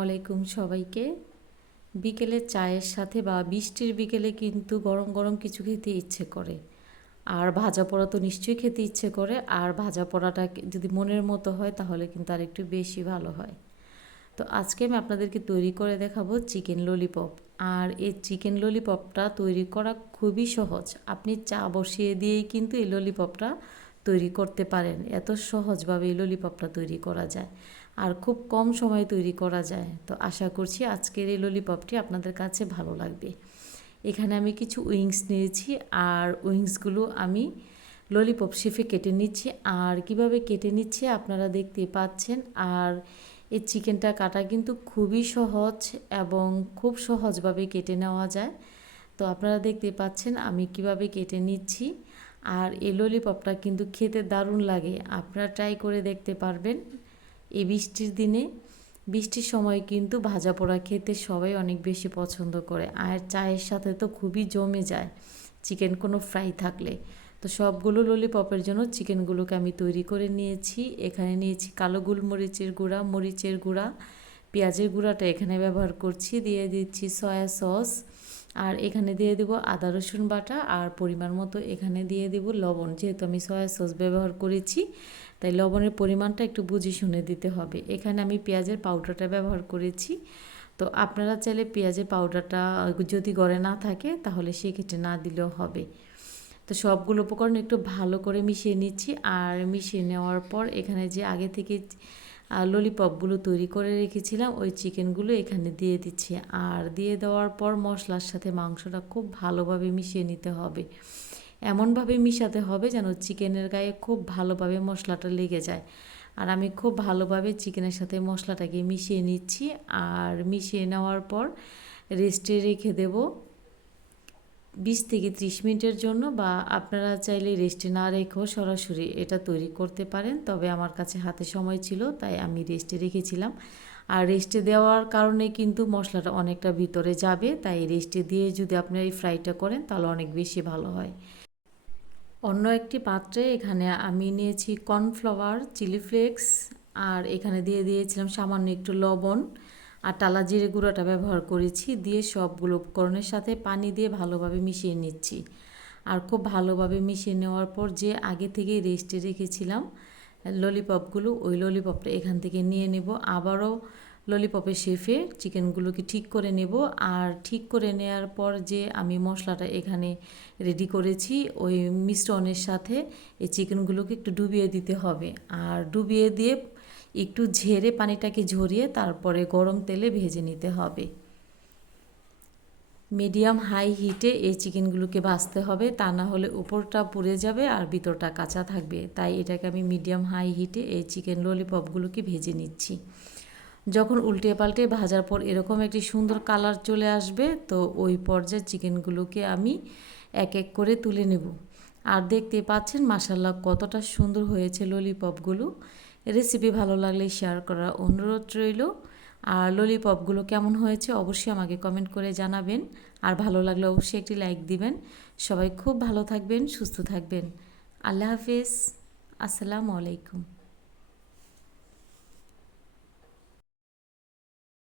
আলাইকুম সবাইকে। বিকেলে চায়ের সাথে বা বৃষ্টির বিকেলে কিন্তু গরম গরম কিছু খেতে ইচ্ছে করে। আর ভাজা পোড়া তো নিশ্চয়ই খেতে ইচ্ছে করে। আর ভাজা পোড়াটা যদি মনের মতো হয় তাহলে কিন্তু আর একটু বেশি ভালো হয়। তো আজকে আমি আপনাদেরকে তৈরি করে দেখাবো চিকেন ললিপপ। আর এই চিকেন ললিপপটা তৈরি করা খুবই সহজ। আপনি চা বসিয়ে দিয়েই কিন্তু এই ললিপপটা তৈরি করতে পারেন। এত সহজভাবে এই ললিপপটা তৈরি করা যায়। আর খুব কম সময়ে তৈরি করা যায়। তো আশা করছি আজকের এই ললিপপটি আপনাদের কাছে ভালো লাগবে। এখানে আমি কিছু উইংস নিয়েছি আর উইংসগুলো আমি ললিপপ শেফে কেটে নিচ্ছি। আর কীভাবে কেটে নিচ্ছে আপনারা দেখতে পাচ্ছেন। আর এই চিকেনটা কাটা কিন্তু খুবই সহজ এবং খুব সহজভাবে কেটে নেওয়া যায়। তো আপনারা দেখতে পাচ্ছেন আমি কীভাবে কেটে নিচ্ছি। আর এই ললিপপটা কিন্তু খেতে দারুণ লাগে। আপনারা ট্রাই করে দেখতে পারবেন। এই বৃষ্টির দিনে, বৃষ্টির সময় কিন্তু ভাজা পোড়া খেতে সবাই অনেক বেশি পছন্দ করে। আর চায়ের সাথে তো খুবই জমে যায় চিকেন কোনো ফ্রাই থাকলে। তো সবগুলো ললিপপের জন্য চিকেনগুলোকে আমি তৈরি করে নিয়েছি। এখানে নিয়েছি কালো গোলমরিচের গুঁড়া, মরিচের গুঁড়া, পেঁয়াজের গুঁড়াটা এখানে ব্যবহার করছি। দিয়ে দিচ্ছি সয়া সস আর এখানে দিয়ে দেবো আদা, রসুন বাটা আর পরিমাণ মতো এখানে দিয়ে দেব লবণ। যেহেতু আমি সয়া সস ব্যবহার করেছি, তাই লবণের পরিমাণটা একটু বুঝে শুনে দিতে হবে। এখানে আমি পেঁয়াজের পাউডারটা ব্যবহার করেছি। তো আপনারা চাইলে পেঁয়াজের পাউডারটা যদি গড়ে না থাকে, তাহলে সেক্ষেত্রে না দিলেও হবে। তো সবগুলো উপকরণ একটু ভালো করে মিশিয়ে নিচ্ছি। আর মিশিয়ে নেওয়ার পর এখানে যে আগে থেকে ললিপপগুলো তৈরি করে রেখেছিলাম, ওই চিকেনগুলো এখানে দিয়ে দিচ্ছি। আর দিয়ে দেওয়ার পর মশলার সাথে মাংসটা খুব ভালোভাবে মিশিয়ে নিতে হবে। এমনভাবে মিশাতে হবে যেন চিকেনের গায়ে খুব ভালোভাবে মশলাটা লেগে যায়। আর আমি খুব ভালোভাবে চিকেনের সাথে মশলাটাকে মিশিয়ে নিচ্ছি। আর মিশিয়ে নেওয়ার পর রেস্টে রেখে দেব বিশ থেকে ত্রিশ মিনিটের জন্য বা আপনারা চাইলে রেস্টে না রেখেও সরাসরি এটা তৈরি করতে পারেন। তবে আমার কাছে হাতে সময় ছিল, তাই আমি রেস্টে রেখেছিলাম। আর রেস্টে দেওয়ার কারণে কিন্তু মশলাটা অনেকটা ভিতরে যাবে, তাই রেস্টে দিয়ে যদি আপনারা এই ফ্রাইটা করেন তাহলে অনেক বেশি ভালো হয়। অন্য একটি পাত্রে এখানে আমি নিয়েছি কর্নফ্লাওয়ার চিলি ফ্লেক্স আর এখানে দিয়ে দিয়েছিলাম সামান্য একটু লবণ। আর টালা জিরে গুঁড়োটা ব্যবহার করেছি, দিয়ে সবগুলো উপকরণের সাথে পানি দিয়ে ভালোভাবে মিশিয়ে নিচ্ছি। আর খুব ভালোভাবে মিশিয়ে নেওয়ার পর যে আগে থেকে রেস্টে রেখেছিলাম, ললিপপগুলো, ওই ললিপপটা এখান থেকে নিয়ে নেব। আবারও ললিপপের শেফে চিকেনগুলোকে ঠিক করে নেব। আর ঠিক করে নেওয়ার পর যে আমি মশলাটা এখানে রেডি করেছি, ওই মিশ্রণের সাথে এই চিকেনগুলোকে একটু ডুবিয়ে দিতে হবে। আর ডুবিয়ে দিয়ে একটু ঝেড়ে পানিটাকে ঝরিয়ে তারপরে গরম তেলে ভেজে নিতে হবে। মিডিয়াম হাই হিটে এই চিকেনগুলোকে ভাজতে হবে, তা না হলে উপরটা পুড়ে যাবে আর ভিতরটা কাঁচা থাকবে। তাই এটাকে আমি মিডিয়াম হাই হিটে এই চিকেন ললিপপগুলোকে ভেজে নিচ্ছি। যখন উল্টে পাল্টে ভাজার পর এরকম একটি সুন্দর কালার চলে আসবে, তো ওই পর্যায়ে চিকেনগুলোকে আমি এক এক করে তুলে নেব। আর দেখতে পাচ্ছেন মাসাল্লাহ কতটা সুন্দর হয়েছে ললিপপগুলো। রেসিপি ভালো লাগলে শেয়ার করার অনুরোধ রইল। আর ললিপপগুলো কেমন হয়েছে অবশ্যই আমাকে কমেন্ট করে জানাবেন। আর ভালো লাগলে অবশ্যই একটি লাইক দিবেন। সবাই খুব ভালো থাকবেন, সুস্থ থাকবেন। আল্লাহ হাফিজ। আসসালামু আলাইকুম।